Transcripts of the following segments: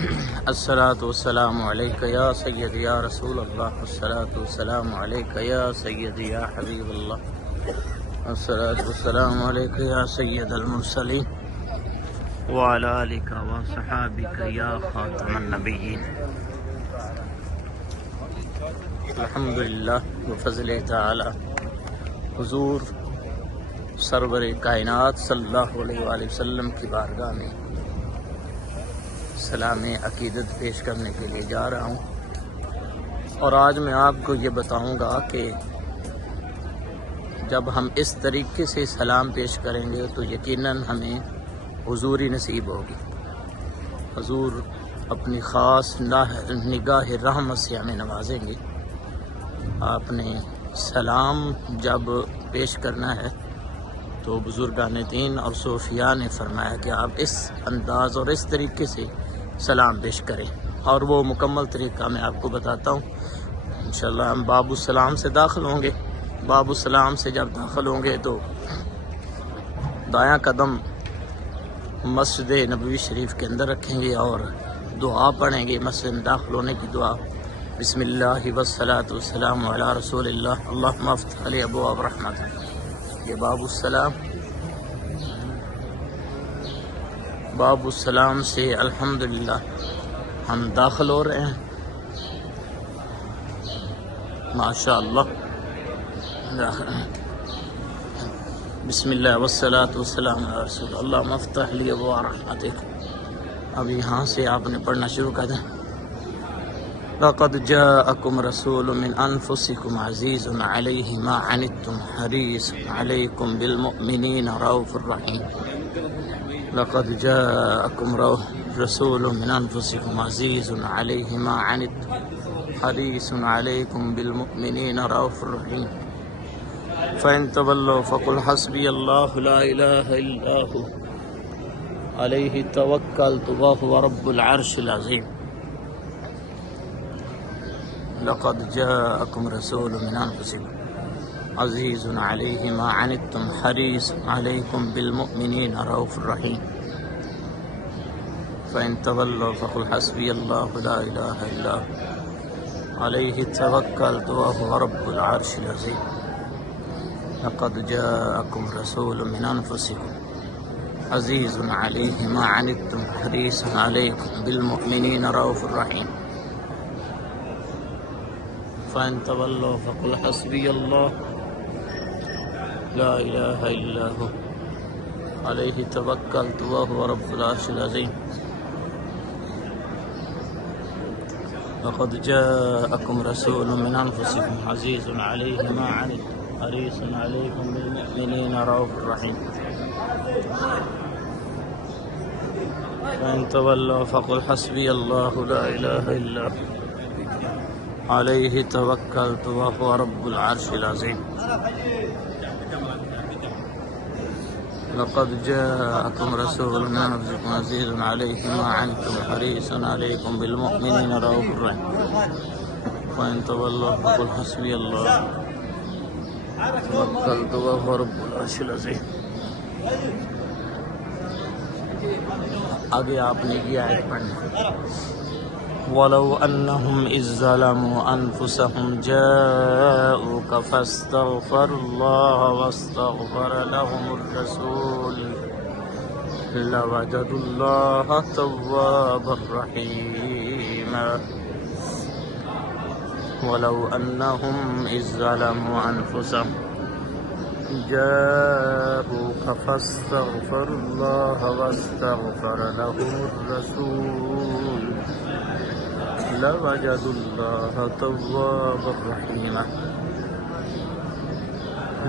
الصلاۃ والسلام علیک یا سیدی یا رسول اللہ، الصلاۃ والسلام علیک یا سیدی یا حبیب اللہ، الصلاۃ والسلام علیک یا سید المرسلین وعلی آلک وصحابک یا خاتم النبیین۔ الحمدللہ بفضل تعالی حضور سرور کائنات صلی اللہ علیہ وآلہ وسلم کی بارگاہ میں سلام عقیدت پیش کرنے کے لیے جا رہا ہوں، اور آج میں آپ کو یہ بتاؤں گا کہ جب ہم اس طریقے سے سلام پیش کریں گے تو یقیناً ہمیں حضوری نصیب ہوگی۔ حضور اپنی خاص نگاہ رحمت سے ہمیں نوازیں گے۔ آپ نے سلام جب پیش کرنا ہے تو بزرگان دین اور صوفیاء نے فرمایا کہ آپ اس انداز اور اس طریقے سے سلام پیش کریں، اور وہ مکمل طریقہ میں آپ کو بتاتا ہوں۔ انشاءاللہ ہم باب السلام سے داخل ہوں گے۔ باب السلام سے جب داخل ہوں گے تو دایاں قدم مسجد نبوی شریف کے اندر رکھیں گے اور دعا پڑھیں گے، مسجد میں داخل ہونے کی دعا۔ بسم اللہ والصلاۃ والسلام علی رسول اللہ، اللہم افتح علی ابواب رحمت۔ یہ باب السلام، باب السلام سے الحمدللہ ہم داخل ہو رہے ہیں، ماشاءاللہ۔ بسم اللہ والصلاۃ والسلام علی رسول اللہ، اللہم افتح لی ابواب رحمتک۔ اب یہاں سے آپ نے پڑھنا شروع کر دیں۔ لقد جاءکم رسول من انفسکم عزیز علیہ ما عنتم حریص علیکم بالمؤمنین رؤوف الرحیم۔ لقد جاءکم رسول من انفسکم عزیز علیہ ما عنتم حریص علیکم بالمؤمنین رؤوف الرحیم۔ فإن تولوا فقل حسبی اللہ لا الہ الا هو علیہ توکلت وهو رب العرش العظیم۔ لقد جاءکم رسول من انفسکم عزیز علیہ ما عنتم حریص علیکم بالمؤمنین رؤوف الرحیم۔ فإن تولوا فقل حسبی اللہ لا الہ الا هو علیہ توکلت وهو رب العرش العظیم۔ لقد جاءکم رسول من انفسکم عزیز علیہ ما عنتم حریص علیکم بالمؤمنین رؤوف الرحیم۔ فإن تولوا فقل حسبی اللہ لا الہ الا هو علیہ توکلت وهو رب العرش العظیم۔ لقد جاءکم رسول من انفسکم عزیز علیہ ما عنتم حریص علیکم بالمؤمنین رؤوف الرحیم۔ فإن تولوا فقل حسبی اللہ لا الہ الا هو علیہ توکلت وهو رب العرش العظیم۔ لقد جاءکم رسول من انفسکم عزیز علیہ ما عنتم حریص علیکم بالمؤمنین رؤوف الرحیم۔ فإن تولوا فقل حسبی اللہ توکلت وهو رب العرش العظیم۔ آگے آپ نے یہ آیت پڑھنا۔ وَلَوْ أَنَّهُمْ إِذ ظَّلَمُوا أَنفُسَهُمْ جَاءُوكَ فَاسْتَغْفَرُوا اللَّهَ وَاسْتَغْفَرَ لَهُمُ الرَّسُولُ لَوَجَدُوا اللَّهَ تَوَّابًا رَحِيمًا۔ وَلَوْ أَنَّهُمْ إِذ ظَّلَمُوا أَنفُسَهُمْ جاءوك فاستغفروا الله واستغفر لهم الرسول لوجدوا الله توابا رحيما۔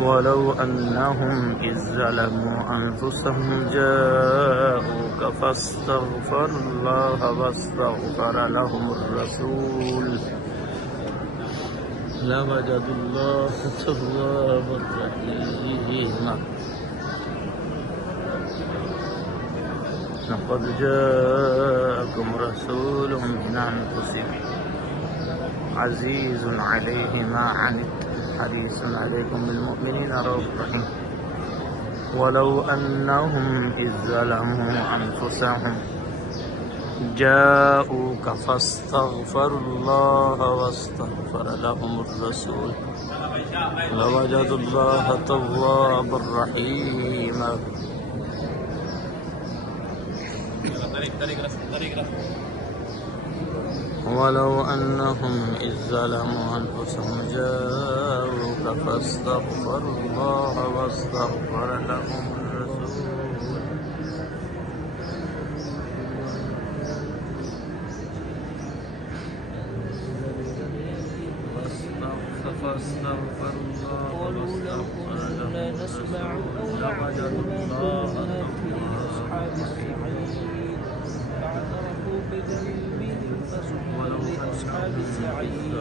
ولو أنهم إذ ظلموا أنفسهم جاءوك فاستغفروا الله واستغفر لهم الرسول لوجدوا الله توابا رحيما۔ لقد جاءكم رسول من أنفسكم عزيز عليه ما عنتم حريص عليكم بالمؤمنين رؤوف رحيم۔ ولو أنهم إذ ظلموا أنفسهم جاءوك فاستغفروا الله واستغفر لهم الرسول لوجدوا الله توابا رحيما ولو أنهم إذ ظلموا أنفسهم جاءوك فاستغفروا الله واستغفر لهم الرسول فاستغفر الله واستغفر لهم الرسول لوجدوا الله توابا رحيما فاعترفوا بذنبهم فسحقا لأصحاب السعير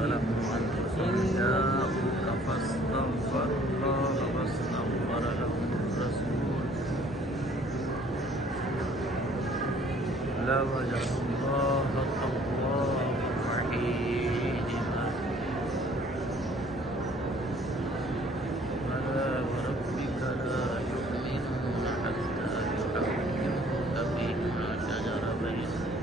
جاءوك فاستغفروا الله واستغفر لهم الرسول لوجدوا الله توابا رحيما فلا وربك لا يؤمنون حتى يحكموك فيما شجر بينهم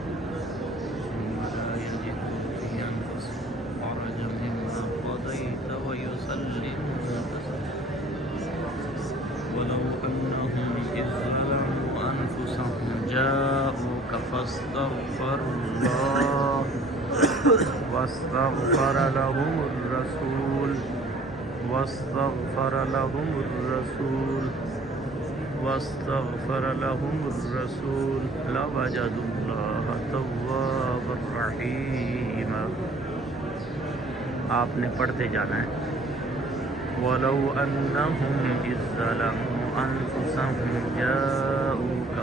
ثم لا يجدوا في أنفسهم حرجا مما قضيت ويسلموا تسليما ولو أنهم إذ ظلموا أنفسهم جاءوك فاستغفروا الله واستغفر لهم الرسول لوجدوا الله توابا رحيما. آپ نے پڑھتے جانا ہے. وَلَوْ أَنَّهُمْ إِذْ ظَلَمُوا أَنفُسَهُمْ جَاءُوكَ